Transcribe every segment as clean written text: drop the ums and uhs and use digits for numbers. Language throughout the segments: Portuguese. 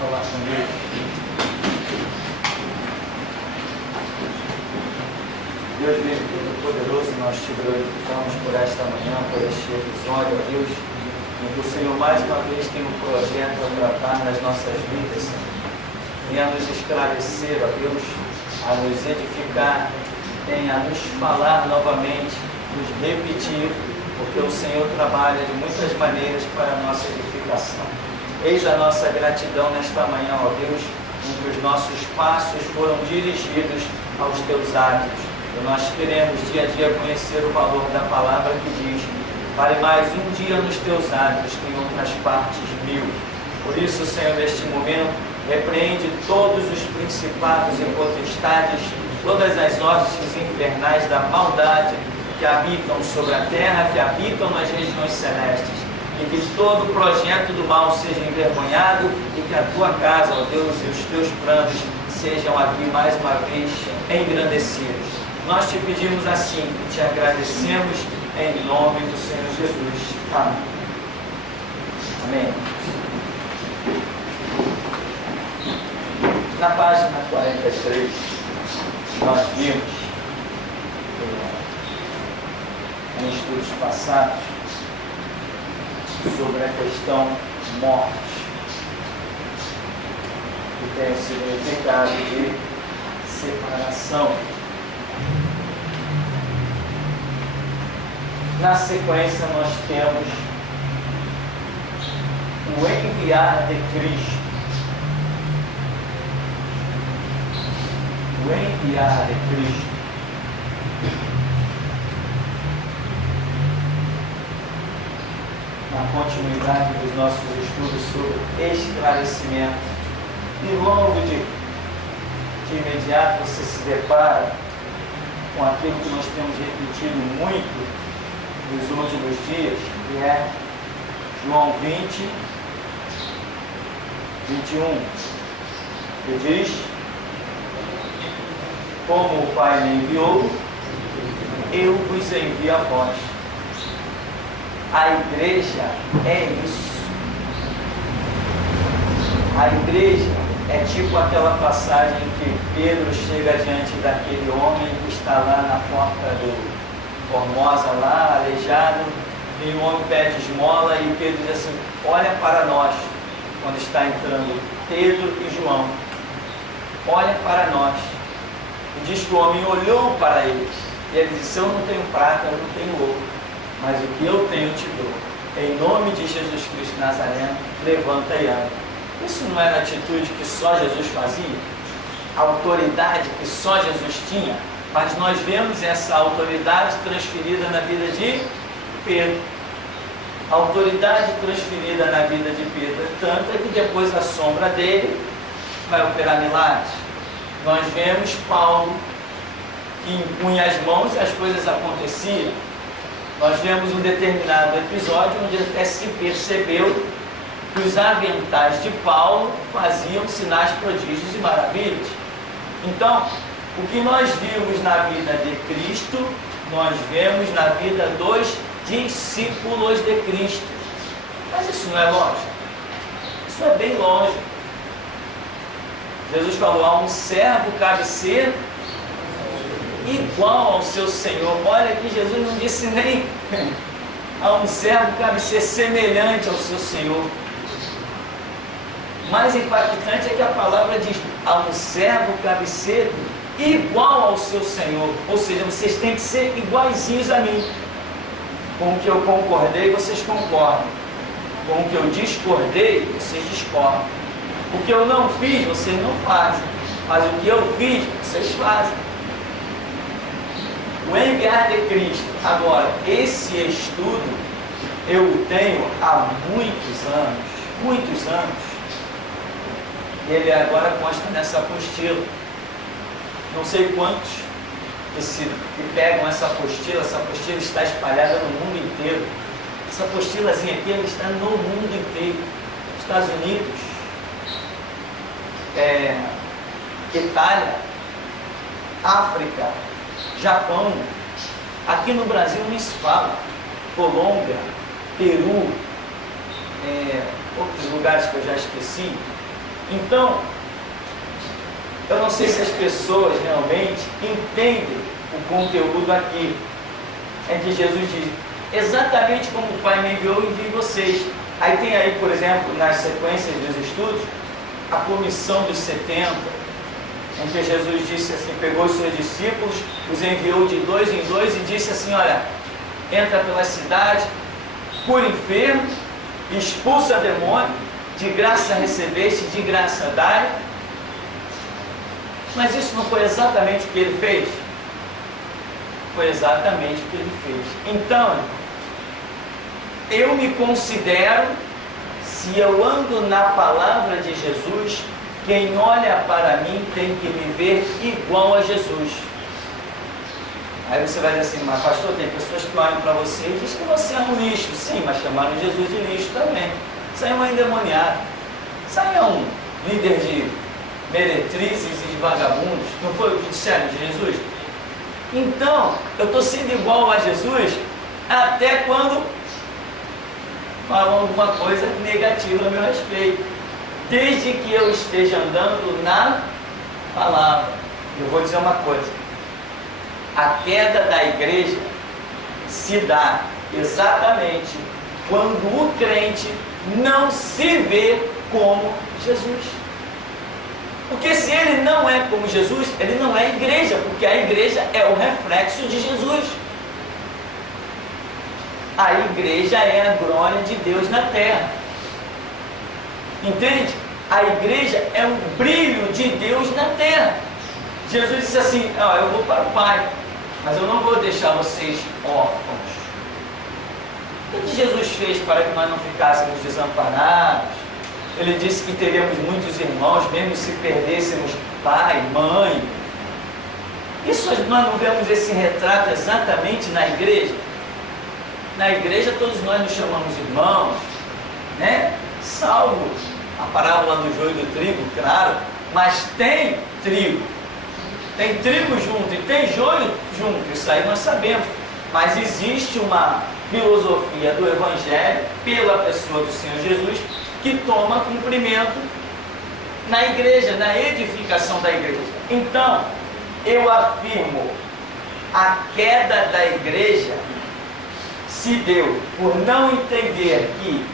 falar comigo. Deus mesmo todo-poderoso, nós te glorificamos por esta manhã, por este episódio, ó Deus, em que o Senhor mais uma vez tem um projeto a tratar nas nossas vidas, Senhor. Venha nos esclarecer, ó Deus, a nos edificar, venha nos falar novamente, nos repetir, porque o Senhor trabalha de muitas maneiras para a nossa edificação. Eis a nossa gratidão nesta manhã, ó Deus, em que os nossos passos foram dirigidos aos teus atos. E nós queremos dia a dia conhecer o valor da palavra que diz: vale mais um dia nos teus atos que em outras partes 1000. Por isso, Senhor, neste momento, repreende todos os principados e potestades, todas as hostes infernais da maldade que habitam sobre a terra, que habitam nas regiões celestes, e que todo projeto do mal seja envergonhado, e que a tua casa, ó Deus, e os teus planos sejam aqui mais uma vez engrandecidos. Nós te pedimos assim e te agradecemos em nome do Senhor Jesus. Amém. Amém. Na página 43, nós vimos em estudos passados sobre a questão morte, que tem o significado de separação. Na sequência, nós temos o enviar de Cristo. O enviar de Cristo. Na continuidade dos nossos estudos sobre esclarecimento. E logo de imediato você se depara com aquilo que nós temos repetido muito nos últimos dias, que é João 20, 21, que diz: como o Pai me enviou, eu vos envio a vós. A igreja é isso. A igreja é tipo aquela passagem que Pedro chega diante daquele homem que está lá na porta do Formosa, lá, aleijado, e o homem pede esmola e Pedro diz assim: olha para nós, quando está entrando Pedro e João, olha para nós. E diz que o homem olhou para eles, e ele disse: eu não tenho prata, eu não tenho ouro, mas o que eu tenho te dou. Em nome de Jesus Cristo Nazareno, levanta e anda. Isso não era a atitude que só Jesus fazia? A autoridade que só Jesus tinha? Mas nós vemos essa autoridade transferida na vida de Pedro. A autoridade transferida na vida de Pedro é tanta que depois a sombra dele vai operar milagres. Nós vemos Paulo que impunha as mãos e as coisas aconteciam. Nós vemos um determinado episódio onde até se percebeu que os aventais de Paulo faziam sinais, prodígios e maravilhas. Então, o que nós vimos na vida de Cristo, nós vemos na vida dos discípulos de Cristo. Mas isso não é lógico. Isso é bem lógico. Jesus falou: a um servo cabe ser igual ao seu Senhor. Olha que Jesus não disse nem a um servo cabe ser semelhante ao seu Senhor. Mais impactante é que a palavra diz: a um servo cabe ser igual ao seu Senhor. Ou seja, vocês têm que ser iguaizinhos a mim. Com o que eu concordei, vocês concordam. Com o que eu discordei, vocês discordam. O que eu não fiz, vocês não fazem. Mas o que eu fiz, vocês fazem. O enviar de Cristo. Agora, esse estudo eu o tenho há muitos anos. Muitos anos. Ele agora consta nessa apostila. Não sei quantos que pegam essa apostila está espalhada no mundo inteiro. Essa apostilazinha aqui, ela está no mundo inteiro. Estados Unidos, Itália, África, Japão, aqui no Brasil nem se fala, Colômbia, Peru, outros lugares que eu já esqueci, Então, eu não sei se as pessoas realmente entendem o conteúdo aqui. É que Jesus diz, exatamente como o Pai me enviou, eu envio vocês. Aí tem aí, por exemplo, nas sequências dos estudos, a comissão dos 70, em que Jesus disse assim, pegou os seus discípulos, os enviou de 2 em 2 e disse assim, olha, entra pela cidade, cura enfermo, expulsa demônio, de graça recebeste, de graça dai. Mas isso não foi exatamente o que ele fez? Foi exatamente o que ele fez. Então, eu me considero, se eu ando na palavra de Jesus, quem olha para mim tem que me ver igual a Jesus. Aí você vai dizer assim, mas pastor, tem pessoas que olham para você e dizem que você é um lixo. Sim, mas chamaram Jesus de lixo também. Isso aí é um endemoniado. Isso aí é um líder de meretrizes e de vagabundos. Não foi o que disseram de Jesus? Então, eu estou sendo igual a Jesus até quando falam alguma coisa negativa a meu respeito. Desde que eu esteja andando na palavra. Eu vou dizer uma coisa. A queda da igreja se dá exatamente quando o crente não se vê como Jesus. Porque se ele não é como Jesus, ele não é igreja, porque a igreja é o reflexo de Jesus. A igreja é a glória de Deus na terra. Entende? A igreja é um brilho de Deus na terra. Jesus disse assim, eu vou para o Pai, mas eu não vou deixar vocês órfãos. O que Jesus fez para que nós não ficássemos desamparados? Ele disse que teríamos muitos irmãos, mesmo se perdêssemos pai, mãe. Isso nós não vemos esse retrato exatamente na igreja? Na igreja todos nós nos chamamos irmãos, né? Salvo a parábola do joio e do trigo, claro, mas tem trigo junto e tem joio junto, isso aí nós sabemos. Mas existe uma filosofia do Evangelho, pela pessoa do Senhor Jesus, que toma cumprimento na igreja, na edificação da igreja. Então, eu afirmo, a queda da igreja se deu por não entender que,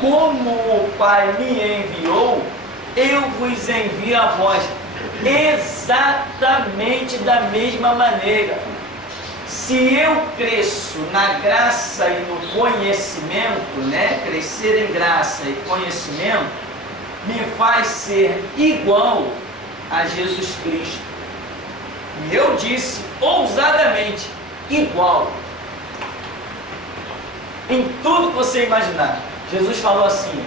como o Pai me enviou, eu vos envio a vós, exatamente da mesma maneira. Se eu cresço na graça e no conhecimento, né? Crescer em graça e conhecimento, me faz ser igual a Jesus Cristo. E eu disse ousadamente, igual. Em tudo que você imaginar. Jesus falou assim,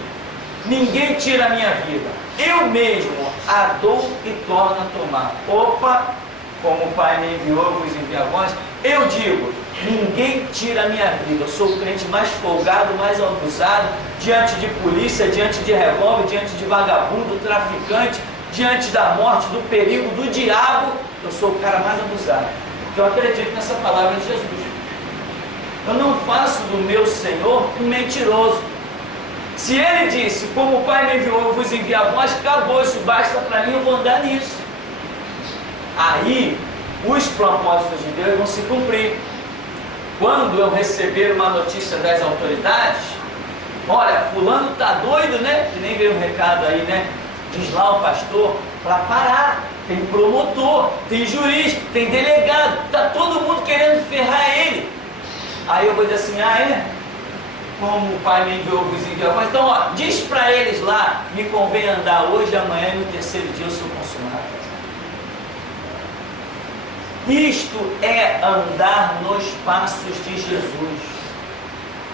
ninguém tira a minha vida, eu mesmo a dou e torno a tomar. Opa, como o Pai me enviou, eu vos envio a vós. Eu digo, ninguém tira a minha vida. Eu sou o crente mais folgado, mais abusado, diante de polícia, diante de revólver, diante de vagabundo, traficante, diante da morte, do perigo, do diabo. Eu sou o cara mais abusado, porque eu acredito nessa palavra de Jesus. Eu não faço do meu Senhor um mentiroso. Se Ele disse, como o Pai me enviou, eu vos envio a vós, acabou, isso basta para mim, eu vou andar nisso. Aí, os propósitos de Deus vão se cumprir. Quando eu receber uma notícia das autoridades, olha, fulano está doido, né? Que nem veio um recado aí, né? Diz lá o pastor, para parar. Tem promotor, tem juiz, tem delegado, está todo mundo querendo ferrar ele. Aí eu vou dizer assim, como o Pai me enviou, vos enviou. Mas então, diz para eles lá, me convém andar hoje, amanhã e no terceiro dia eu sou consumado. Isto é andar nos passos de Jesus.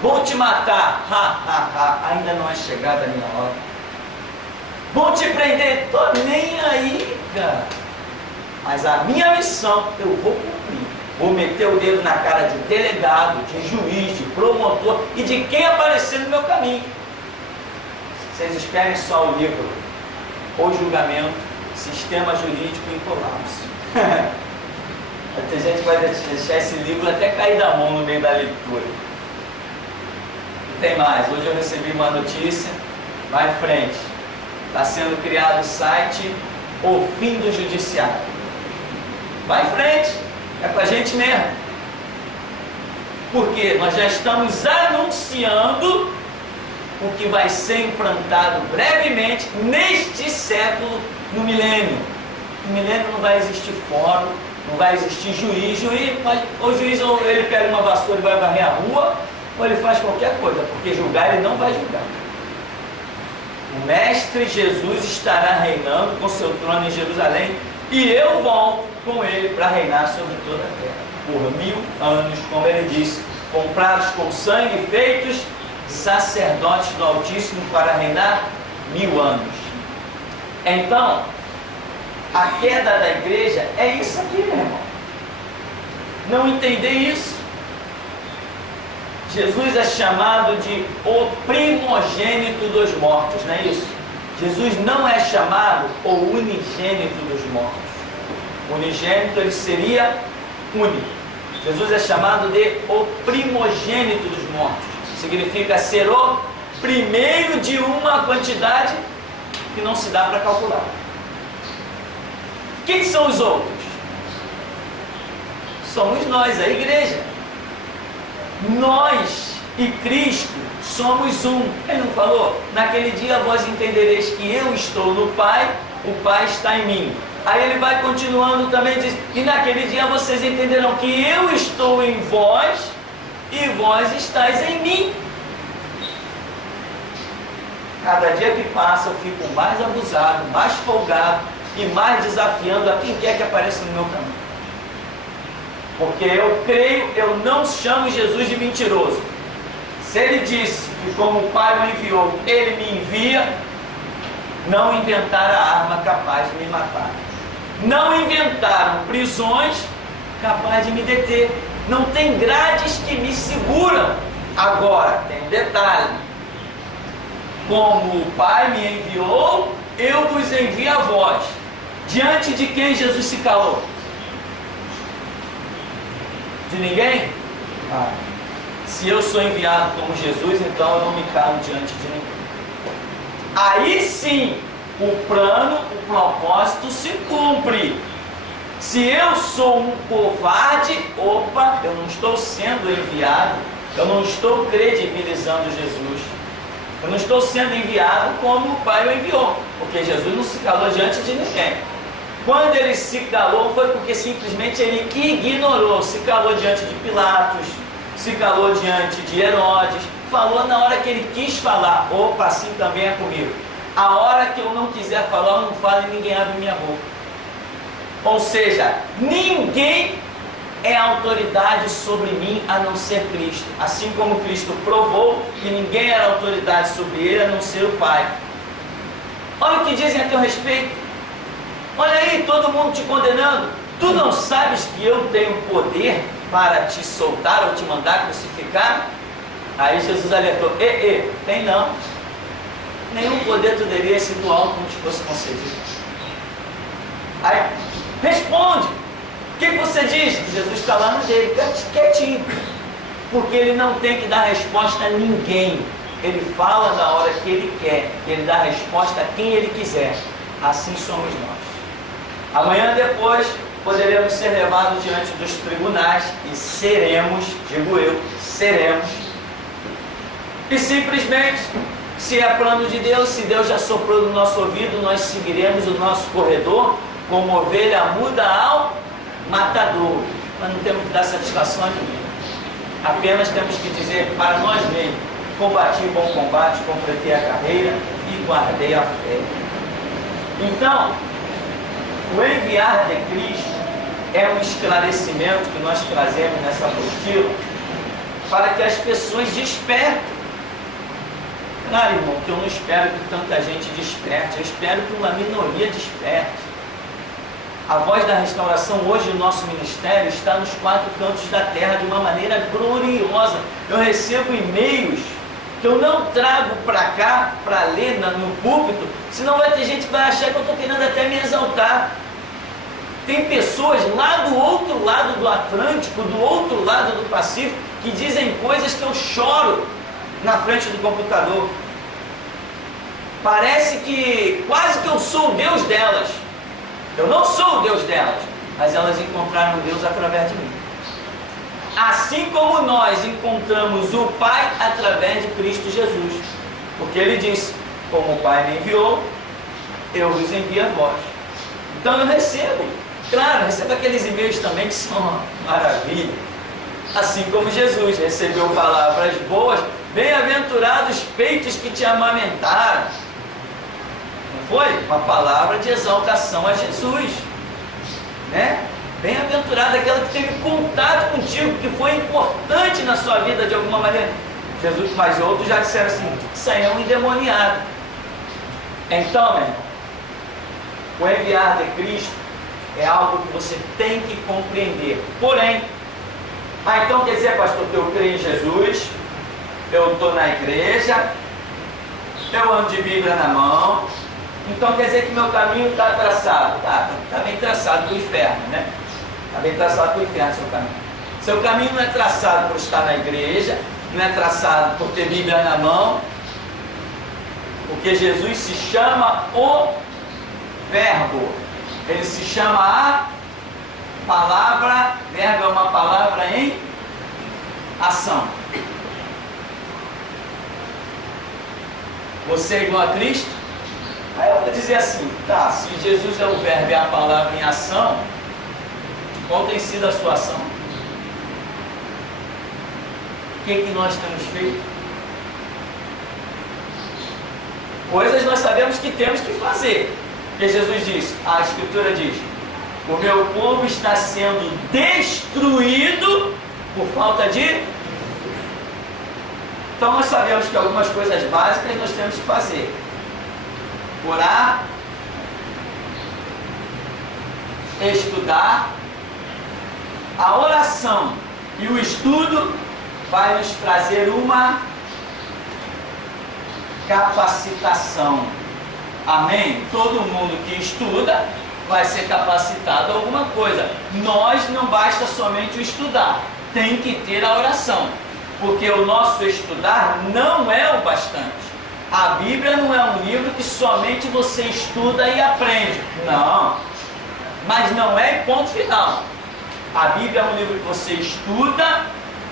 Vão te matar, ainda não é chegada a minha hora. Vão te prender, tô nem aí, cara. Mas a minha missão eu vou cumprir. Vou meter o dedo na cara de delegado, de juiz, de promotor e de quem aparecer no meu caminho. Vocês esperem só o livro, O Julgamento, Sistema Jurídico em Colapso. Tem gente que vai deixar esse livro até cair da mão no meio da leitura. E tem mais, hoje eu recebi uma notícia, vai em frente. Está sendo criado o site O Fim do Judiciário. Vai em frente, é com a gente mesmo. Porque nós já estamos anunciando o que vai ser implantado brevemente neste século, no milênio. No milênio não vai existir fórum, não vai existir juiz. O juiz ou ele pega uma vassoura e vai varrer a rua, ou ele faz qualquer coisa, porque julgar ele não vai julgar. O Mestre Jesus estará reinando com seu trono em Jerusalém, e eu volto com ele para reinar sobre toda a terra por 1000 anos, como ele disse, comprados com sangue, feitos sacerdotes do Altíssimo para reinar 1000 anos. Então, a queda da igreja é isso aqui, meu irmão. Não entender isso. Jesus é chamado de o primogênito dos mortos, não é isso? Jesus não é chamado o unigênito dos mortos. O unigênito, ele seria único. Jesus é chamado de o primogênito dos mortos. Significa ser o primeiro de uma quantidade que não se dá para calcular. Quem são os outros? Somos nós, a igreja. Nós e Cristo somos um. Ele não falou? Naquele dia vós entendereis que eu estou no Pai, o Pai está em mim. Aí ele vai continuando também, diz, e naquele dia vocês entenderão que eu estou em vós e vós estáis em mim. Cada dia que passa eu fico mais abusado, mais folgado e mais desafiando a quem quer que apareça no meu caminho. Porque eu creio, eu não chamo Jesus de mentiroso. Se ele disse que como o Pai o enviou, ele me envia, não inventaram a arma capaz de me matar. Não inventaram prisões capazes de me deter. Não tem grades que me seguram. Agora, tem um detalhe. Como o Pai me enviou, eu vos envio a vós. Diante de quem Jesus se calou? De ninguém? Se eu sou enviado como Jesus, então eu não me calo diante de ninguém. Aí sim, o plano, o propósito se cumpre. Se eu sou um covarde, opa, eu não estou sendo enviado, eu não estou credibilizando Jesus. Eu não estou sendo enviado como o Pai o enviou, porque Jesus não se calou diante de ninguém. Quando ele se calou foi porque simplesmente ele ignorou, se calou diante de Pilatos, se calou diante de Herodes, falou na hora que ele quis falar. Opa, assim também é comigo. A hora que eu não quiser falar, eu não falo e ninguém abre minha boca. Ou seja, ninguém é autoridade sobre mim a não ser Cristo. Assim como Cristo provou que ninguém era autoridade sobre ele a não ser o Pai. Olha o que dizem a teu respeito. Olha aí, todo mundo te condenando. Tu não sabes que eu tenho poder para te soltar ou te mandar crucificar? Aí Jesus alertou: tem não. Nenhum poder tu derias se do alto não te fosse concedido. Aí, responde. O que você diz? Jesus está lá no dele, quietinho. Porque ele não tem que dar resposta a ninguém. Ele fala na hora que ele quer. Ele dá resposta a quem ele quiser. Assim somos nós. Amanhã depois poderemos ser levados diante dos tribunais e seremos, digo eu, seremos. E simplesmente, se é plano de Deus, se Deus já soprou no nosso ouvido, nós seguiremos o nosso corredor como ovelha muda ao matador. Nós não temos que dar satisfação a ninguém. Apenas temos que dizer para nós mesmos: combati o bom combate, completei a carreira e guardei a fé. Então, o enviar de Cristo é um esclarecimento que nós trazemos nessa apostila para que as pessoas despertem. Claro, irmão, que eu não espero que tanta gente desperte, eu espero que uma minoria desperte. A Voz da Restauração hoje, o nosso ministério, está nos 4 cantos da terra de uma maneira gloriosa. Eu recebo e-mails que eu não trago para cá, para ler no púlpito, senão vai ter gente que vai achar que eu estou querendo até me exaltar. Tem pessoas lá do outro lado do Atlântico, do outro lado do Pacífico, que dizem coisas que eu choro na frente do computador. Parece que quase que eu sou o Deus delas. Eu não sou o Deus delas, mas elas encontraram Deus através de mim. Assim como nós encontramos o Pai através de Cristo Jesus. Porque Ele disse, como o Pai me enviou, eu vos envio a vós. Então eu recebo, claro, recebo aqueles e-mails também que são uma maravilha. Assim como Jesus recebeu palavras boas, bem-aventurados peitos que te amamentaram. Não foi? Uma palavra de exaltação a Jesus, né? Bem-aventurada aquela que teve contato contigo, que foi importante na sua vida de alguma maneira. Jesus, mas outros já disseram assim, isso aí é um endemoniado. Então, meu irmão, o enviar de Cristo é algo que você tem que compreender. Porém, então quer dizer, pastor, que eu creio em Jesus, eu estou na igreja, eu ando de Bíblia na mão, então quer dizer que meu caminho está traçado. Está bem traçado para o inferno, né? Está bem traçado para o inferno seu caminho. Seu caminho não é traçado por estar na igreja, não é traçado por ter Bíblia na mão, porque Jesus se chama o Verbo, Ele se chama a palavra, verbo é uma palavra em ação. Você é igual a Cristo? Aí eu vou dizer assim, tá, se Jesus é o verbo e a palavra em ação, qual tem sido a sua ação? O que nós temos feito? Coisas nós sabemos que temos que fazer. Porque Jesus diz, a Escritura diz, o meu povo está sendo destruído por falta de... Então nós sabemos que algumas coisas básicas nós temos que fazer. Orar, estudar. A oração e o estudo vai nos trazer uma capacitação. Amém? Todo mundo que estuda vai ser capacitado a alguma coisa. Nós não basta somente o estudar, tem que ter a oração, porque o nosso estudar não é o bastante. A Bíblia não é um livro que somente você estuda e aprende. Não, mas não é ponto final. A Bíblia é um livro que você estuda,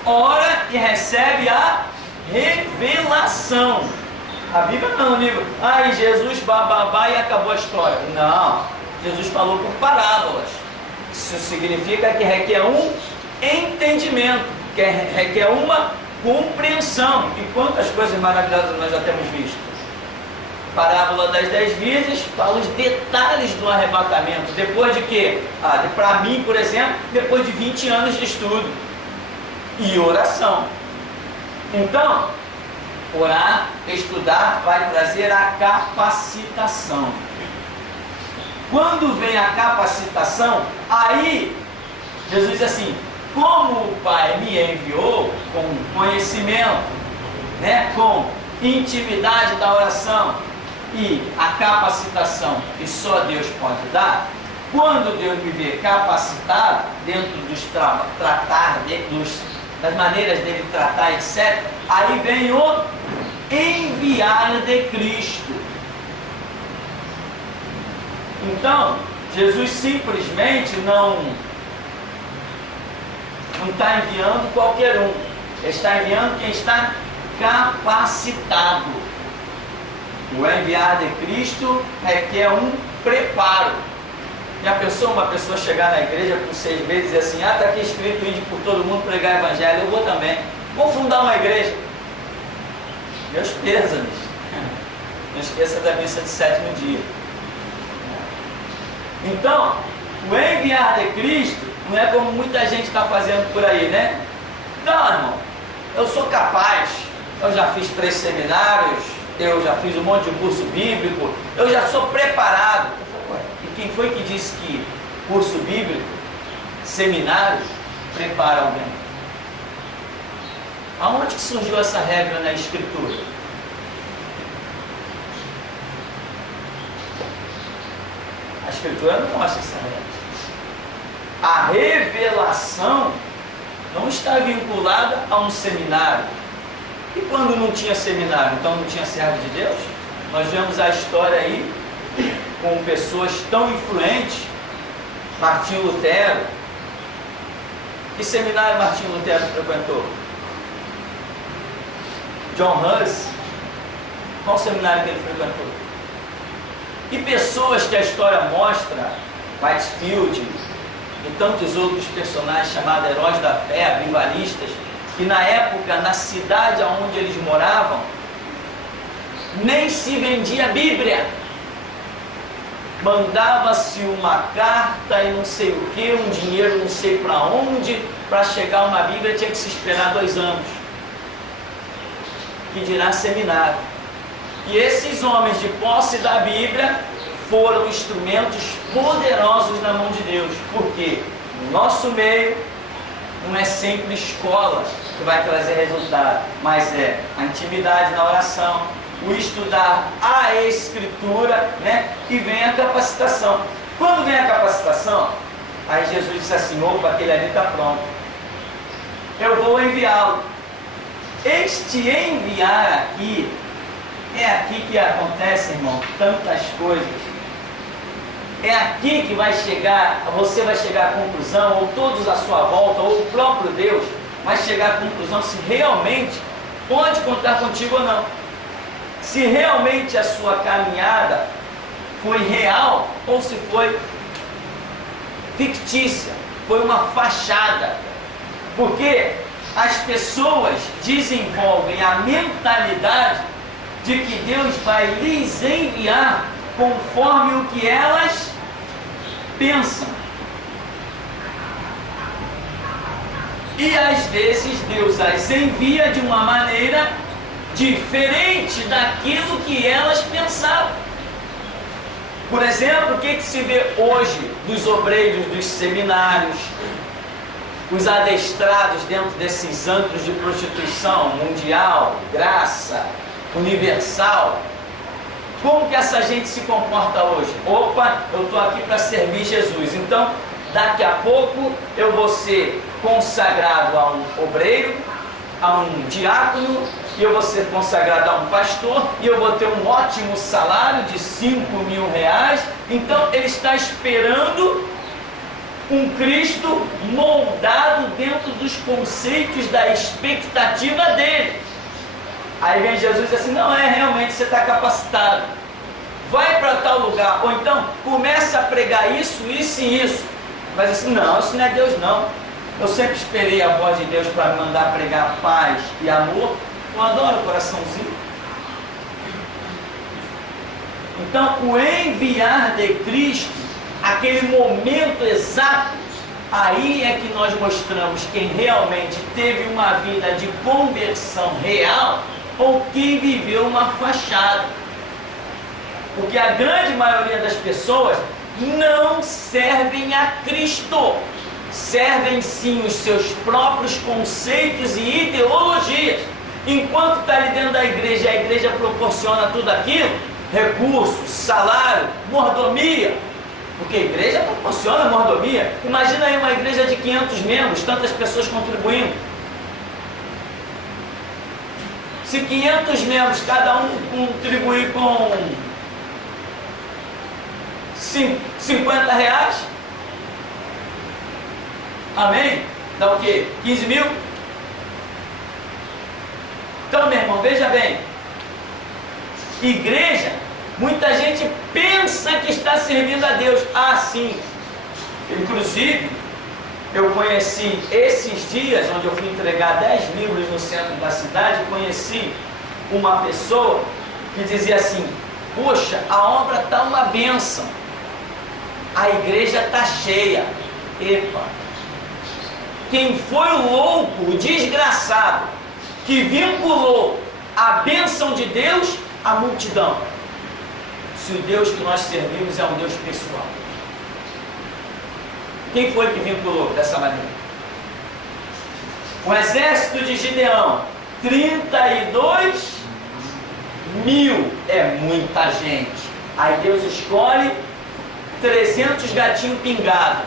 ora e recebe a revelação. A Bíblia não é um livro, Jesus bababá e acabou a história. Não, Jesus falou por parábolas. Isso significa que requer um entendimento, que requer uma compreensão. E quantas coisas maravilhosas nós já temos visto. Parábola das 10 virgens fala os detalhes do arrebatamento. Depois de quê? Para mim, por exemplo, depois de 20 anos de estudo e oração. Então, orar, estudar, vai trazer a capacitação. Quando vem a capacitação, aí Jesus diz assim, como o Pai me enviou com conhecimento, né, com intimidade da oração e a capacitação que só Deus pode dar, quando Deus me vê capacitado dentro dos das maneiras dele tratar, etc., aí vem o enviar de Cristo. Então, Jesus simplesmente não está enviando qualquer um. Ele está enviando quem está capacitado. O enviar de Cristo requer um preparo. Já pensou uma pessoa chegar na igreja com 6 meses e dizer assim, está aqui escrito, ide por todo mundo pregar evangelho, eu vou também. Vou fundar uma igreja. Meus pêsames. Não esqueça da missa de 7º dia. Então, o enviar de Cristo não é como muita gente está fazendo por aí, né? Não, irmão, eu sou capaz, eu já fiz 3 seminários, eu já fiz um monte de curso bíblico, eu já sou preparado. E quem foi que disse que curso bíblico, seminário, prepara alguém? Aonde que surgiu essa regra na Escritura? A Escritura não mostra essa regra. A revelação não está vinculada a um seminário. E quando não tinha seminário, então não tinha servo de Deus? Nós vemos a história aí com pessoas tão influentes, Martinho Lutero. Que seminário Martinho Lutero frequentou? John Hus. Qual seminário que ele frequentou? E pessoas que a história mostra, Whitefield e tantos outros personagens chamados heróis da fé, avivalistas, que na época, na cidade onde eles moravam, nem se vendia Bíblia. Mandava-se uma carta e não sei o que, um dinheiro não sei para onde, para chegar uma Bíblia tinha que se esperar 2 anos. Que dirá seminário. E esses homens de posse da Bíblia foram instrumentos poderosos na mão de Deus. Porque no nosso meio não é sempre escola que vai trazer resultado, mas é a intimidade na oração, o estudar a Escritura, né? E vem a capacitação. Quando vem a capacitação, aí Jesus disse assim: opa, aquele ali está pronto, eu vou enviá-lo. Este enviar aqui, é aqui que acontece, irmão, tantas coisas. É aqui que vai chegar, você vai chegar à conclusão, ou todos à sua volta, ou o próprio Deus vai chegar à conclusão se realmente pode contar contigo ou não. Se realmente a sua caminhada foi real ou se foi fictícia, foi uma fachada. Porque as pessoas desenvolvem a mentalidade de que Deus vai lhes enviar conforme o que elas pensam. E às vezes Deus as envia de uma maneira diferente daquilo que elas pensavam. Por exemplo, o que se vê hoje dos obreiros dos seminários, os adestrados dentro desses antros de prostituição mundial, graça, universal? Como que essa gente se comporta hoje? Opa, eu estou aqui para servir Jesus, então daqui a pouco eu vou ser consagrado a um obreiro, a um diácono, e eu vou ser consagrado a um pastor, e eu vou ter um ótimo salário de 5.000 reais. Então ele está esperando um Cristo moldado dentro dos conceitos da expectativa dele. Aí vem Jesus e diz assim: não, realmente você está capacitado, vai para tal lugar, ou então começa a pregar isso, isso e isso. Mas assim, não, isso não é Deus não. Eu sempre esperei a voz de Deus para me mandar pregar paz e amor. Eu adoro o coraçãozinho. Então o enviar de Cristo, aquele momento exato, aí é que nós mostramos quem realmente teve uma vida de conversão real ou quem viveu uma fachada. Porque a grande maioria das pessoas não servem a Cristo, servem sim os seus próprios conceitos e ideologias. Enquanto está ali dentro da igreja, a igreja proporciona tudo aquilo, recursos, salário, mordomia, porque a igreja proporciona mordomia. Imagina aí uma igreja de 500 membros, tantas pessoas contribuindo. Se 500 membros, cada um contribuir com 50 reais, amém? Dá o quê? 15 mil? Então, meu irmão, veja bem, igreja, muita gente pensa que está servindo a Deus. Ah, sim. Inclusive, eu conheci esses dias, onde eu fui entregar 10 livros no centro da cidade, conheci uma pessoa que dizia assim: poxa, a obra está uma bênção, a igreja está cheia. Epa, quem foi o louco, o desgraçado, que vinculou a bênção de Deus à multidão? Se o Deus que nós servimos é um Deus pessoal. Quem foi que vinculou dessa maneira? O exército de Gideão, 32 mil, é muita gente. Aí Deus escolhe 300 gatinhos pingados.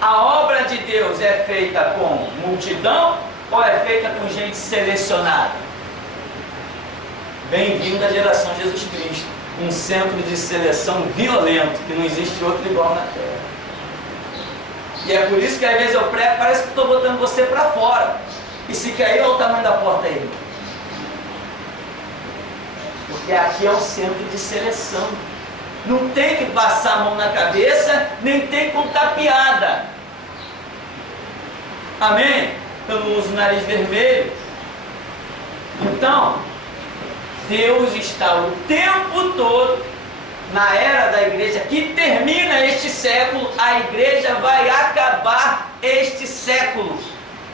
A obra de Deus é feita com multidão ou é feita com gente selecionada? Bem-vindo à geração de Jesus Cristo. Um centro de seleção violento, que não existe outro igual na Terra. E é por isso que às vezes eu prego, parece que estou botando você para fora. E se cair, olha o tamanho da porta aí. Porque aqui é o centro de seleção. Não tem que passar a mão na cabeça, nem tem que contar piada. Amém? Eu não uso nariz vermelho. Então, Deus está o tempo todo na era da igreja, que termina este século. A igreja vai acabar este século.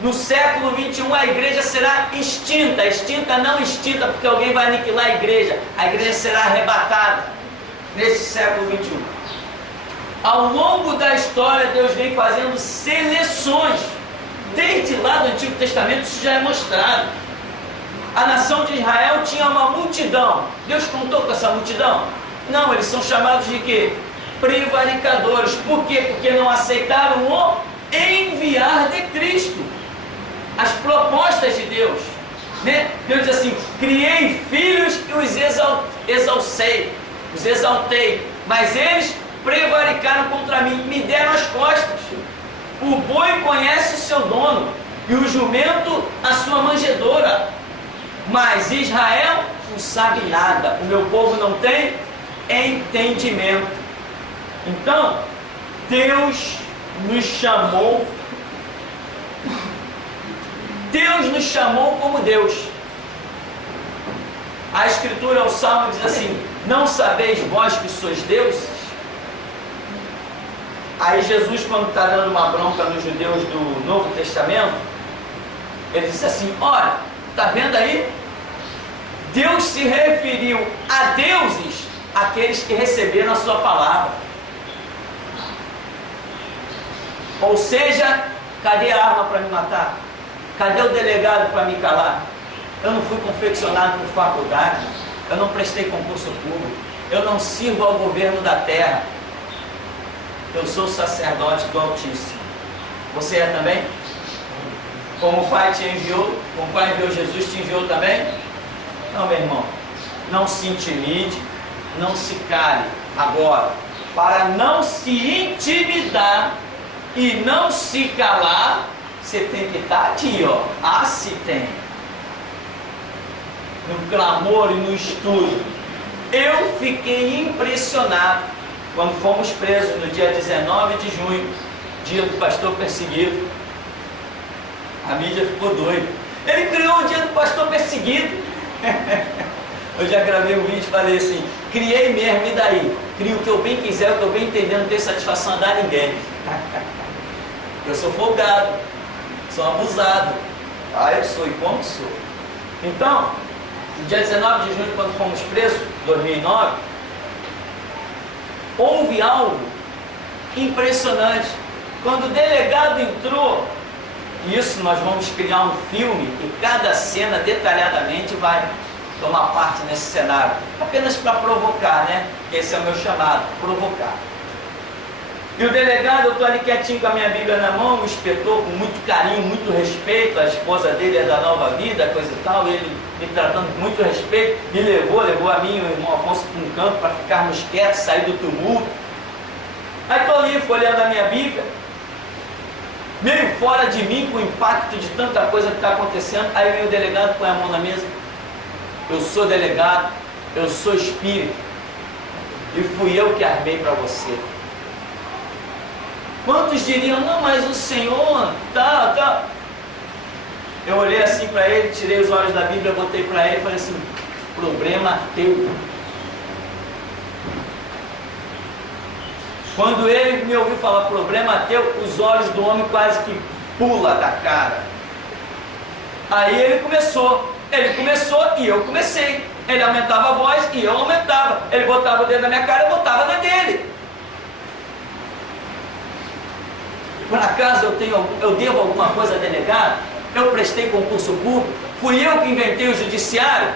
No século 21 a igreja será extinta. Extinta, não extinta porque alguém vai aniquilar a igreja. A igreja será arrebatada neste século 21. Ao longo da história, Deus vem fazendo seleções. Desde lá do Antigo Testamento isso já é mostrado. A nação de Israel tinha uma multidão. Deus contou com essa multidão? Não, eles são chamados de quê? Prevaricadores. Por quê? Porque não aceitaram o enviar de Cristo. As propostas de Deus, né? Deus diz assim: criei filhos e os exaltei, mas eles prevaricaram contra mim, me deram as costas. O boi conhece o seu dono e o jumento a sua manjedoura, mas Israel não sabe nada. O meu povo não tem entendimento. Então Deus nos chamou como Deus. A Escritura, o Salmo diz assim: não sabeis vós que sois deuses? Aí Jesus, quando está dando uma bronca nos judeus do Novo Testamento, ele diz assim: olha, está vendo aí? Deus se referiu a deuses àqueles que receberam a sua palavra. Ou seja, cadê a arma para me matar? Cadê o delegado para me calar? Eu não fui confeccionado por faculdade, eu não prestei concurso público, eu não sirvo ao governo da terra. Eu sou sacerdote do Altíssimo. Você é também? Como o Pai te enviou, como o Pai enviou Jesus, te enviou também? Não, meu irmão, não se intimide, não se cale. Agora, para não se intimidar e não se calar, você tem que estar aqui, ó. Ah, se tem. No clamor e no estudo. Eu fiquei impressionado quando fomos presos no dia 19 de junho, dia do pastor perseguido. A mídia ficou doida. Ele criou o dia do pastor perseguido. Eu já gravei um vídeo e falei assim: criei mesmo, e daí? Crio o que eu bem quiser, o que eu bem entender, não tenho satisfação a dar a ninguém. Eu sou folgado, sou abusado. Ah, eu sou, e como sou? Então, no dia 19 de junho, quando fomos presos, 2009, houve algo impressionante. Quando o delegado entrou, isso nós vamos criar um filme e cada cena detalhadamente vai tomar parte nesse cenário, apenas para provocar, né? Esse é o meu chamado, provocar. E o delegado, eu estou ali quietinho com a minha Bíblia na mão, o inspetor com muito carinho, muito respeito, a esposa dele é da Nova Vida, coisa e tal, ele me tratando com muito respeito, me levou a mim e o irmão Afonso para um canto para ficarmos quietos, sair do tumulto. Aí estou ali folheando a minha Bíblia, meio fora de mim, com o impacto de tanta coisa que está acontecendo. Aí vem o delegado, põe a mão na mesa: eu sou delegado, eu sou espírito, e fui eu que armei para você. Quantos diriam: não, mas o Senhor, tá. Eu olhei assim para ele, tirei os olhos da Bíblia, botei para ele e falei assim: problema teu. Quando ele me ouviu falar problema teu, os olhos do homem quase que pulam da cara. Aí ele começou e eu comecei. Ele aumentava a voz e eu aumentava. Ele botava o dedo na minha cara e eu botava na dele. Por acaso eu devo alguma coisa a delegado? Eu prestei concurso público? Fui eu que inventei o judiciário?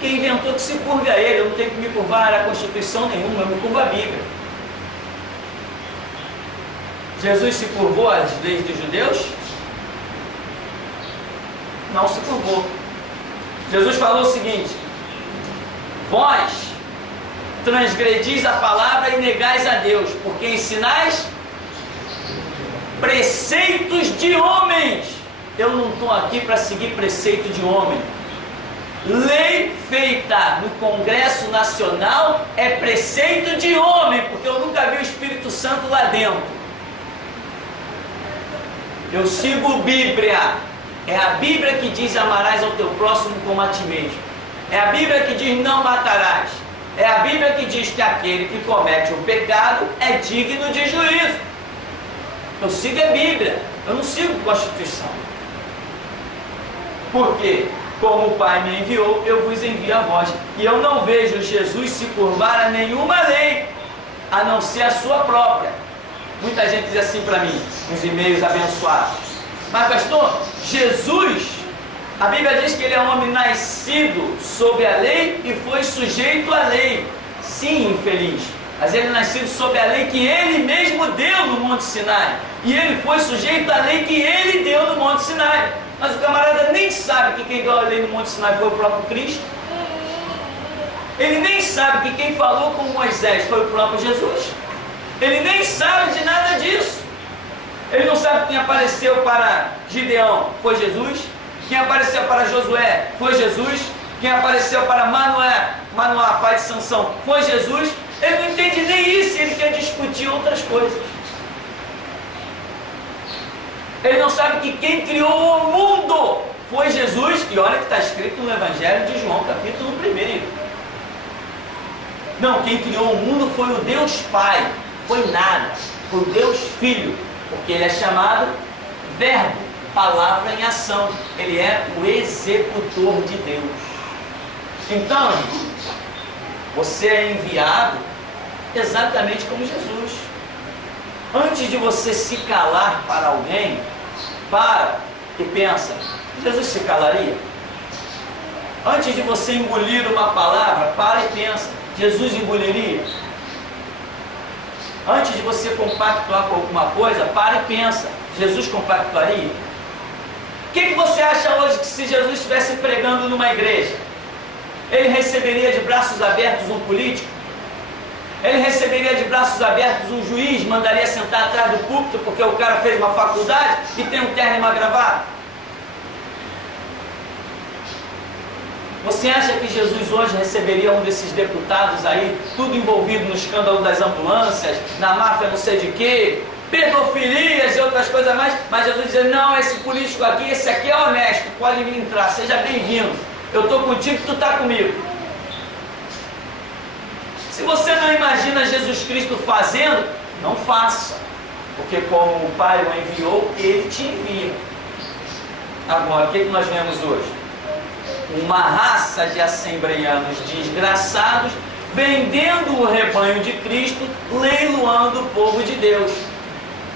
Quem inventou que se curve a ele? Eu não tenho que me curvar a Constituição nenhuma, eu me curvo a Bíblia. Jesus se curvou às leis dos judeus? Não se curvou. Jesus falou o seguinte: Vós transgredis a palavra e negais a Deus, porque ensinais preceitos de homens. Eu não estou aqui para seguir preceito de homem. Lei feita no Congresso Nacional é preceito de homem, porque eu nunca vi o Espírito Santo lá dentro. Eu sigo Bíblia. É a Bíblia que diz: amarás ao teu próximo como a ti mesmo. É a Bíblia que diz: não matarás. É a Bíblia que diz que aquele que comete o pecado é digno de juízo. Eu sigo a Bíblia, eu não sigo Constituição. Por quê? Como o Pai me enviou, eu vos envio a vós. E eu não vejo Jesus se curvar a nenhuma lei, a não ser a sua própria. Muita gente diz assim para mim, nos e-mails abençoados: mas pastor, Jesus, a Bíblia diz que ele é um homem nascido sob a lei e foi sujeito à lei. Sim, infeliz, mas ele é nascido sob a lei que ele mesmo deu no Monte Sinai. E ele foi sujeito à lei que ele deu no Monte Sinai. Mas o camarada nem sabe que quem deu a lei no Monte Sinai foi o próprio Cristo. Ele nem sabe que quem falou com Moisés foi o próprio Jesus. Ele nem sabe de nada disso. Ele não sabe quem apareceu para Gideão foi Jesus. Quem apareceu para Josué foi Jesus. Quem apareceu para Manoá, pai de Sansão, foi Jesus. Ele não entende nem isso, ele quer discutir outras coisas. Ele não sabe que quem criou o mundo foi Jesus. E olha que está escrito no Evangelho de João, capítulo 1. Não, quem criou o mundo foi o Deus Pai. Foi nada, foi o Deus Filho. Porque ele é chamado Verbo, palavra em ação. Ele é o executor de Deus. Então, você é enviado exatamente como Jesus. Antes de você se calar para alguém, para e pensa: Jesus se calaria? Antes de você engolir uma palavra, para e pensa: Jesus engoliria? Antes de você compactuar com alguma coisa, para e pensa: Jesus compactuaria? O que você acha hoje que se Jesus estivesse pregando numa igreja, ele receberia de braços abertos um político? Ele receberia de braços abertos um juiz, mandaria sentar atrás do púlpito porque o cara fez uma faculdade e tem um terno e uma gravata? Você acha que Jesus hoje receberia um desses deputados aí, tudo envolvido no escândalo das ambulâncias, na máfia não sei de quê, pedofilias e outras coisas mais, mas Jesus dizia: não, esse político aqui, esse aqui é honesto, pode vir entrar, seja bem-vindo, eu estou contigo, tu está comigo. Se você não imagina Jesus Cristo fazendo, não faça, porque como o Pai o enviou, ele te envia. Agora, o que nós vemos hoje? Uma raça de assembleianos desgraçados vendendo o rebanho de Cristo, leiloando o povo de Deus.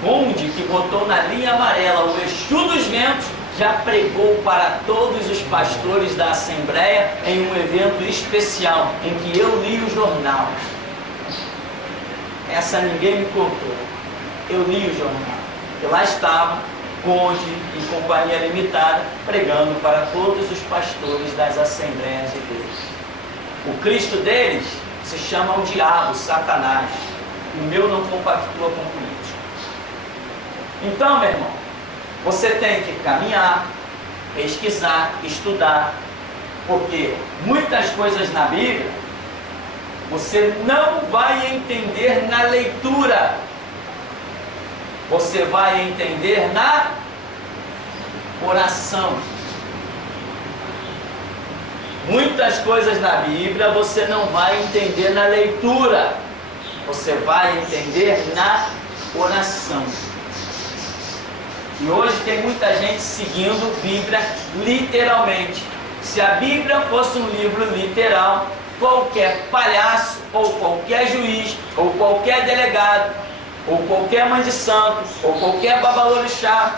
Conde, que botou na linha amarela o Exu dos Ventos, já pregou para todos os pastores da Assembleia em um evento especial, em que eu li o jornal. Essa ninguém me contou. Eu li o jornal. E lá estava Conde e Companhia Limitada pregando para todos os pastores das Assembleias de Deus. O Cristo deles se chama o diabo, Satanás. O meu não compactua com político. Então, meu irmão, você tem que caminhar, pesquisar, estudar, porque muitas coisas na Bíblia você não vai entender na leitura, você vai entender na oração. Muitas coisas na Bíblia você não vai entender na leitura, você vai entender na oração. E hoje tem muita gente seguindo Bíblia literalmente. Se a Bíblia fosse um livro literal, qualquer palhaço, ou qualquer juiz, ou qualquer delegado, ou qualquer mãe de santo, ou qualquer babalorixá,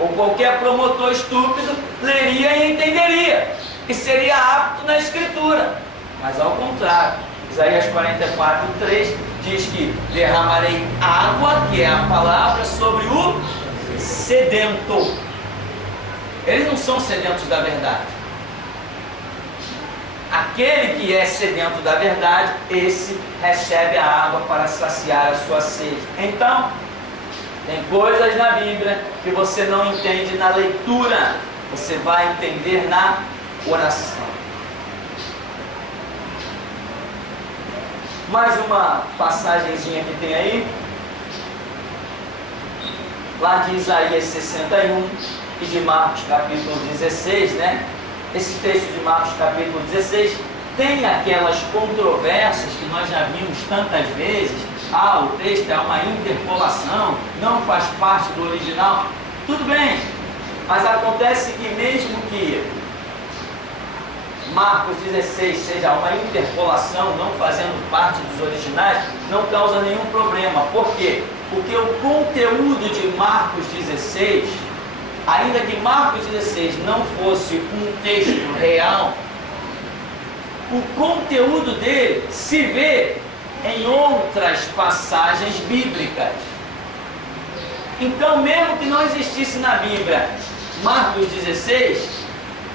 ou qualquer promotor estúpido, leria e entenderia, e seria apto na Escritura. Mas ao contrário, Isaías 44:3 diz que derramarei água, que é a palavra, sobre o sedento. Eles não são sedentos da verdade. Aquele que é sedento da verdade, esse recebe a água para saciar a sua sede. Então, tem coisas na Bíblia que você não entende na leitura, você vai entender na oração. Mais uma passagenzinha que tem aí, lá de Isaías 61 e de Marcos capítulo 16, né? Esse texto de Marcos capítulo 16 tem aquelas controvérsias que nós já vimos tantas vezes. Ah, o texto é uma interpolação, não faz parte do original. Tudo bem, mas acontece que mesmo que Marcos 16 seja uma interpolação, não fazendo parte dos originais, não causa nenhum problema. Por quê? Porque o conteúdo de Marcos 16, ainda que Marcos 16 não fosse um texto real, o conteúdo dele se vê em outras passagens bíblicas. Então, mesmo que não existisse na Bíblia Marcos 16,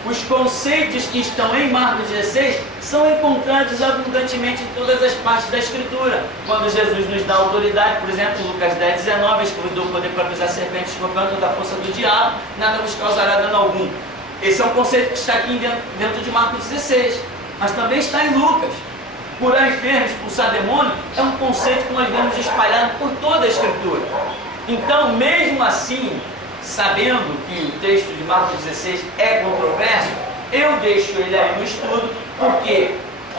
os conceitos que estão em Marcos 16 são encontrados abundantemente em todas as partes da Escritura. Quando Jesus nos dá autoridade, por exemplo, Lucas 10, 19, que dou poder para pisar serpentes, escorpião, toda a força do diabo, nada vos causará dano algum. Esse é um conceito que está aqui dentro de Marcos 16, mas também está em Lucas. Curar enfermos, expulsar demônio, é um conceito que nós vemos espalhado por toda a Escritura. Então, mesmo assim, sabendo que o texto de Marcos 16 é controverso, eu deixo ele aí no estudo. Por quê?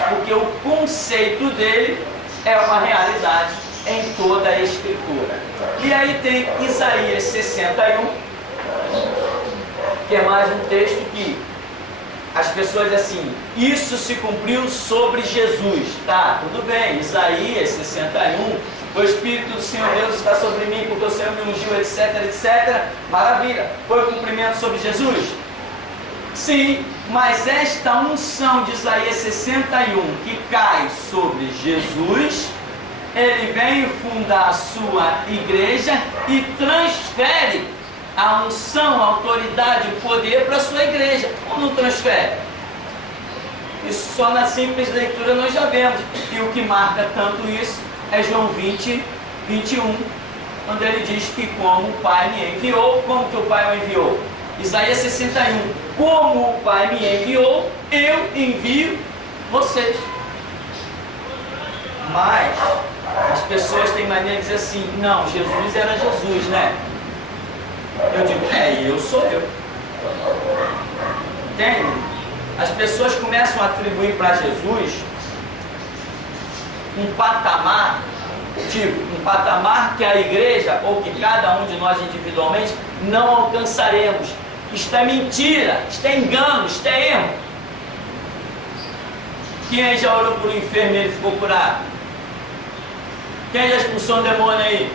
Porque o conceito dele é uma realidade em toda a Escritura. E aí tem Isaías 61, que é mais um texto que as pessoas assim, isso se cumpriu sobre Jesus. Tá, tudo bem, Isaías 61, o Espírito do Senhor Deus está sobre mim, porque o Senhor me ungiu, etc, etc. Maravilha. Foi o cumprimento sobre Jesus? Sim, mas esta unção de Isaías 61 que cai sobre Jesus, ele vem fundar a sua igreja e transfere a unção, a autoridade, o poder para a sua igreja. Ou não transfere? Isso só na simples leitura nós já vemos. E o que marca tanto isso é João 20, 21, quando ele diz que como o Pai me enviou, como que o Pai o enviou? Isaías 61, como o Pai me enviou, eu envio vocês. Mas as pessoas têm mania de dizer assim, não, Jesus era Jesus, né? Eu digo, eu sou eu. Entende? As pessoas começam a atribuir para Jesus um patamar, tipo, um patamar que a igreja, ou que cada um de nós individualmente, não alcançaremos. Isto é mentira, isto é engano, isto é erro. Quem já orou por um enfermo e ele ficou curado? Quem já expulsou um demônio aí?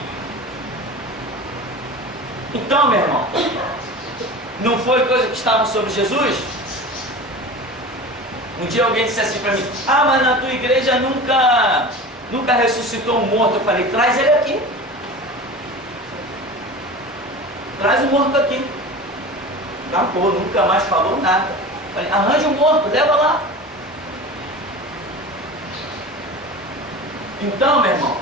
Então, meu irmão, não foi coisa que estavam sobre Jesus? Um dia alguém disse assim para mim, mas na tua igreja nunca ressuscitou um morto. Eu falei, traz ele aqui. Traz o morto aqui. Acabou, nunca mais falou nada. Eu falei, arranja um morto, leva lá. Então, meu irmão,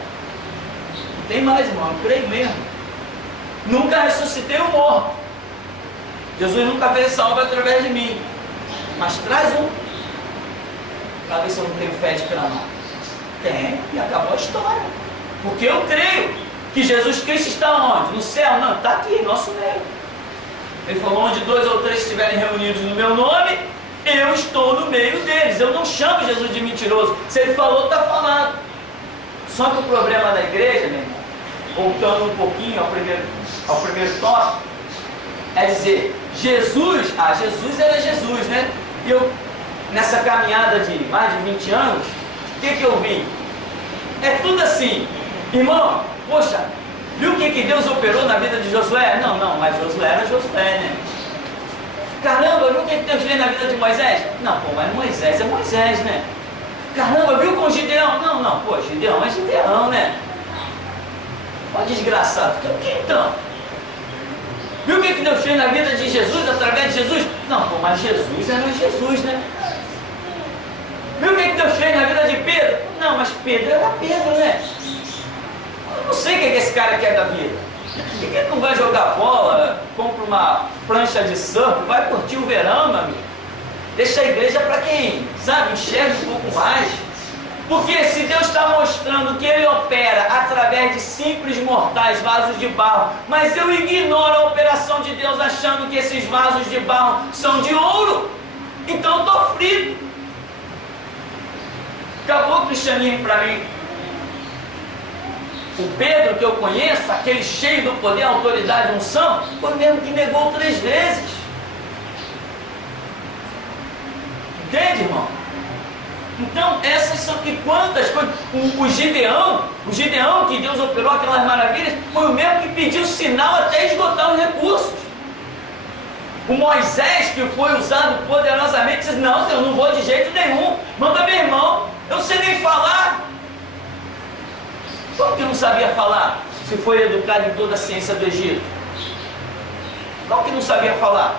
não tem mais, irmão, eu creio mesmo. Nunca ressuscitei um morto. Jesus nunca fez essa obra através de mim. Mas traz um. Para ver se eu não tenho fé de clamar. Tem, e acabou a história. Porque eu creio que Jesus Cristo está onde? No céu? Não, está aqui, em nosso meio. Ele falou, onde 2 ou 3 estiverem reunidos no meu nome, eu estou no meio deles. Eu não chamo Jesus de mentiroso. Se ele falou, está falado. Só que o problema da igreja, meu irmão, voltando um pouquinho ao primeiro tópico, é dizer, Jesus era Jesus, né? E eu, nessa caminhada de mais de 20 anos, o que eu vi? É tudo assim, irmão, poxa, viu o que Deus operou na vida de Josué? Não, mas Josué era Josué, né? Caramba, viu o que Deus fez na vida de Moisés? Não, mas Moisés é Moisés, né? Caramba, viu com Gideão? Não, Gideão é Gideão, né? Ó desgraçado, o que então? Viu o que Deus fez na vida de Jesus, através de Jesus? Não, mas Jesus era Jesus, né? Viu o que Deus fez na vida de Pedro? Não, mas Pedro era Pedro, né? Eu não sei o que esse cara quer da vida. Por que ele não vai jogar bola, compra uma prancha de surf, vai curtir o verão, meu amigo? Deixa a igreja para quem, sabe, enxerga um pouco mais. Porque se Deus está mostrando que Ele opera através de simples mortais, vasos de barro, mas eu ignoro a operação de Deus achando que esses vasos de barro são de ouro, então eu estou frito. Acabou o cristianismo para mim. O Pedro que eu conheço, aquele cheio do poder, autoridade, unção, foi mesmo que negou 3 vezes. Entende, irmão? Então, essas são, e quantas coisas, o Gideão que Deus operou aquelas maravilhas, foi o mesmo que pediu sinal até esgotar os recursos. O Moisés, que foi usado poderosamente, disse, não, eu não vou de jeito nenhum, manda meu irmão, eu não sei nem falar. Como que não sabia falar, se foi educado em toda a ciência do Egito? Como que não sabia falar?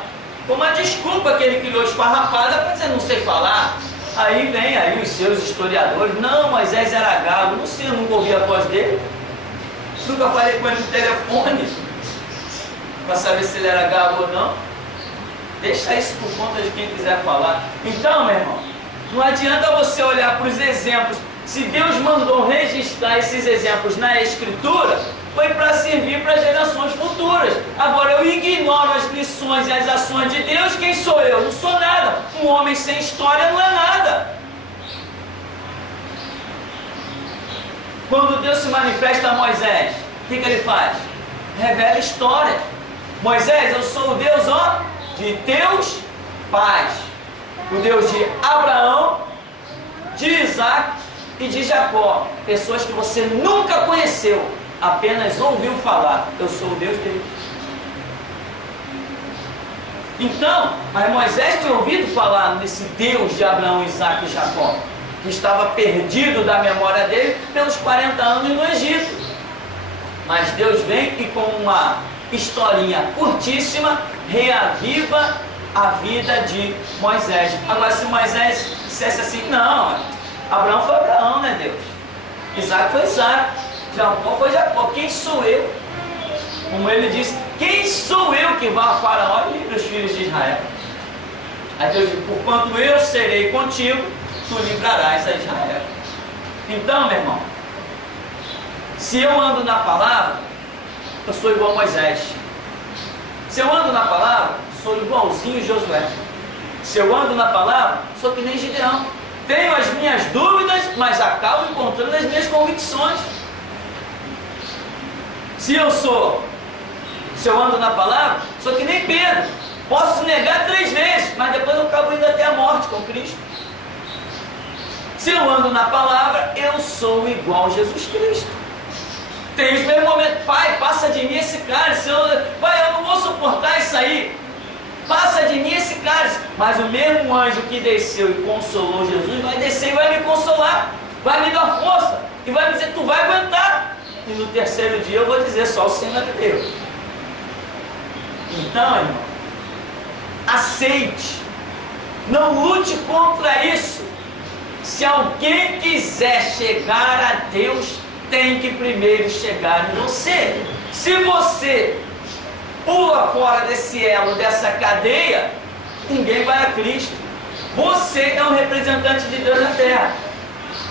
Com uma desculpa que ele criou esfarrapada para dizer, não sei falar. Aí vem aí os seus historiadores, não, Moisés era gago, não sei, eu nunca ouvi a voz dele, nunca falei com ele no telefone, para saber se ele era gago ou não. Deixa isso por conta de quem quiser falar. Então, meu irmão, não adianta você olhar para os exemplos, se Deus mandou registrar esses exemplos na Escritura, foi para servir para gerações futuras. Agora eu ignoro as lições e as ações de Deus, quem sou eu? Não sou nada. Um homem sem história não é nada. Quando Deus se manifesta a Moisés, o que ele faz? Revela história. Moisés, eu sou o Deus, ó, de teus pais, o Deus de Abraão, de Isaac e de Jacó, pessoas que você nunca conheceu, apenas ouviu falar, eu sou o Deus deles. Então, mas Moisés tinha ouvido falar nesse Deus de Abraão, Isaac e Jacó, que estava perdido da memória dele pelos 40 anos no Egito. Mas Deus vem e com uma historinha curtíssima, reaviva a vida de Moisés. Agora, se Moisés dissesse assim, não, Abraão foi Abraão, né, Deus? Isaac foi Isaac, Jacó foi Jacó, quem sou eu? Como ele disse, quem sou eu que vá a Faraó e livre os filhos de Israel? Aí Deus diz, porquanto eu serei contigo, tu livrarás a Israel. Então, meu irmão, se eu ando na palavra, eu sou igual a Moisés. Se eu ando na palavra, sou igualzinho Josué. Se eu ando na palavra, sou que nem Gideão. Tenho as minhas dúvidas, mas acabo encontrando as minhas convicções. Se eu ando na palavra, sou que nem Pedro. Posso negar 3 vezes, mas depois eu acabo indo até a morte com Cristo. Se eu ando na palavra, eu sou igual a Jesus Cristo. Tem os meus momentos, Pai, passa de mim esse cálice, Pai, eu não vou suportar isso aí, passa de mim esse cálice, mas o mesmo anjo que desceu e consolou Jesus, vai descer e vai me consolar, vai me dar força, e vai me dizer, tu vai aguentar, e no 3º dia eu vou dizer, só o Senhor é Deus. Então, irmão, aceite, não lute contra isso. Se alguém quiser chegar a Deus, tem que primeiro chegar em você. Se você pula fora desse elo, dessa cadeia, ninguém vai a Cristo. Você é um representante de Deus na terra.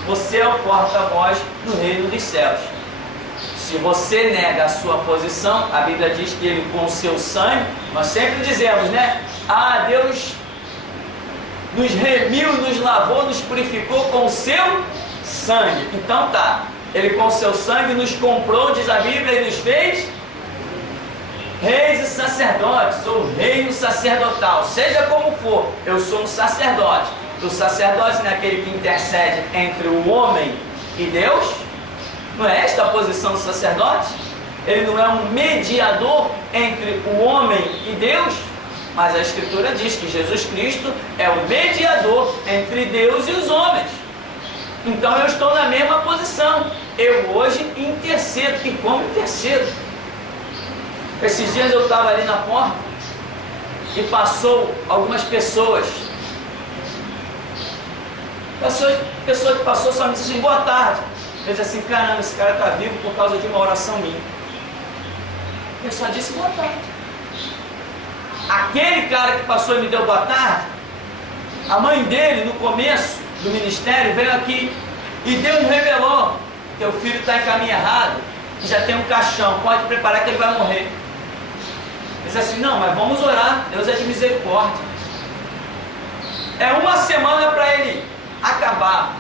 Você é o porta-voz do reino dos céus. Se você nega a sua posição, a Bíblia diz que ele com o seu sangue, nós sempre dizemos, né? Ah, Deus nos remiu, nos lavou, nos purificou com o seu sangue. Então tá, ele com o seu sangue nos comprou, diz a Bíblia, e nos fez reis e sacerdotes, ou reino sacerdotal, seja como for, eu sou um sacerdote. O sacerdote não é aquele que intercede entre o homem e Deus? Não é esta a posição do sacerdote? Ele não é um mediador entre o homem e Deus? Mas a Escritura diz que Jesus Cristo é o mediador entre Deus e os homens. Então eu estou na mesma posição. Eu hoje intercedo. E como intercedo? Esses dias eu estava ali na porta e passou algumas pessoas. Pessoa que passou só me disse assim, boa tarde. Eu disse assim, caramba, esse cara está vivo por causa de uma oração minha. Eu só disse boa tarde. Aquele cara que passou e me deu boa tarde, a mãe dele, no começo do ministério, veio aqui e Deus me revelou: teu filho está em caminho errado, já tem um caixão, pode preparar que ele vai morrer. Ele disse assim, não, mas vamos orar, Deus é de misericórdia. É uma semana para ele acabar.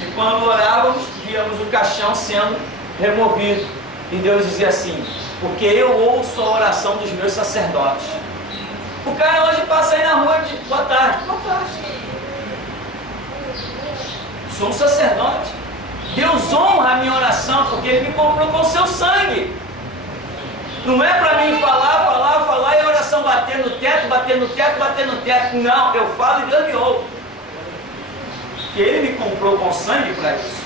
E quando orávamos, víamos o caixão sendo removido. E Deus dizia assim, porque eu ouço a oração dos meus sacerdotes. O cara hoje passa aí na rua de boa tarde. Boa tarde. Sou um sacerdote. Deus honra a minha oração, porque Ele me comprou com o seu sangue. Não é para mim falar e a oração bater no teto, bater no teto, bater no teto. Não, eu falo e Deus me ouve. Porque Ele me comprou com sangue para isso.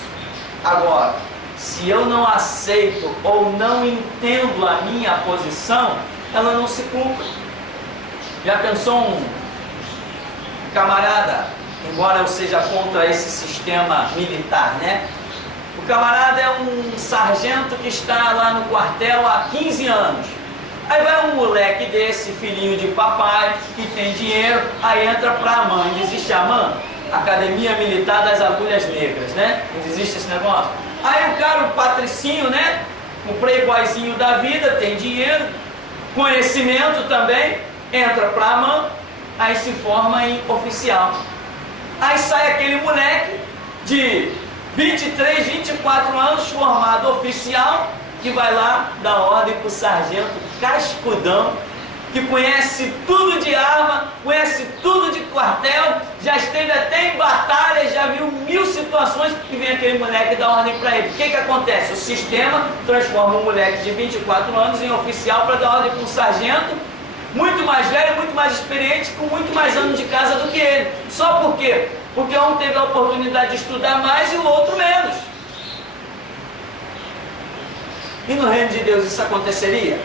Agora, se eu não aceito ou não entendo a minha posição, ela não se cumpre. Já pensou um camarada, embora eu seja contra esse sistema militar, né? O camarada é um sargento que está lá no quartel há 15 anos. Aí vai um moleque desse, filhinho de papai, que tem dinheiro, aí entra para a mãe. Existe a mãe? Academia Militar das Agulhas Negras, né? Não existe esse negócio? Aí o cara, o patricinho, né? O playboyzinho da vida, tem dinheiro, conhecimento também, entra para a mãe, aí se forma em oficial. Aí sai aquele moleque de 23, 24 anos, formado oficial, que vai lá dar ordem para o sargento cascudão, que conhece tudo de arma, conhece tudo de quartel, já esteve até em batalha, já viu 1000 situações, e vem aquele moleque dar ordem para ele. O que acontece? O sistema transforma um moleque de 24 anos em oficial para dar ordem para um sargento muito mais velho, muito mais experiente, com muito mais anos de casa do que ele. Só por quê? Porque um teve a oportunidade de estudar mais e o outro menos. E no reino de Deus isso aconteceria?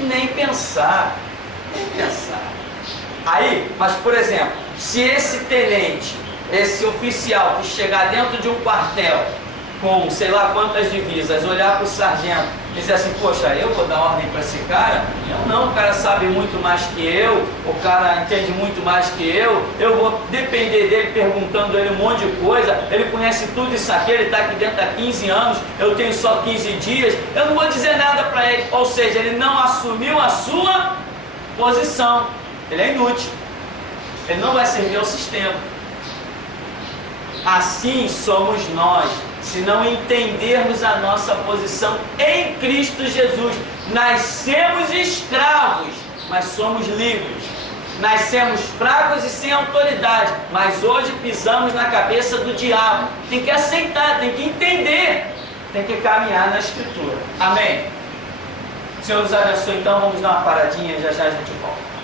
Nem pensar, nem pensar. Aí, mas por exemplo, se esse tenente, esse oficial que chegar dentro de um quartel com sei lá quantas divisas, olhar para o sargento e dizer assim, poxa, eu vou dar ordem para esse cara? Eu não, o cara sabe muito mais que eu, o cara entende muito mais que eu vou depender dele perguntando ele um monte de coisa, ele conhece tudo isso aqui, ele está aqui dentro há 15 anos, eu tenho só 15 dias, eu não vou dizer nada para ele. Ou seja, ele não assumiu a sua posição, ele é inútil, ele não vai servir ao sistema. Assim somos nós, se não entendermos a nossa posição em Cristo Jesus. Nascemos escravos, mas somos livres. Nascemos fracos e sem autoridade, mas hoje pisamos na cabeça do diabo. Tem que aceitar, tem que entender, tem que caminhar na Escritura. Amém? O Senhor nos abençoe, então vamos dar uma paradinha, já já a gente volta.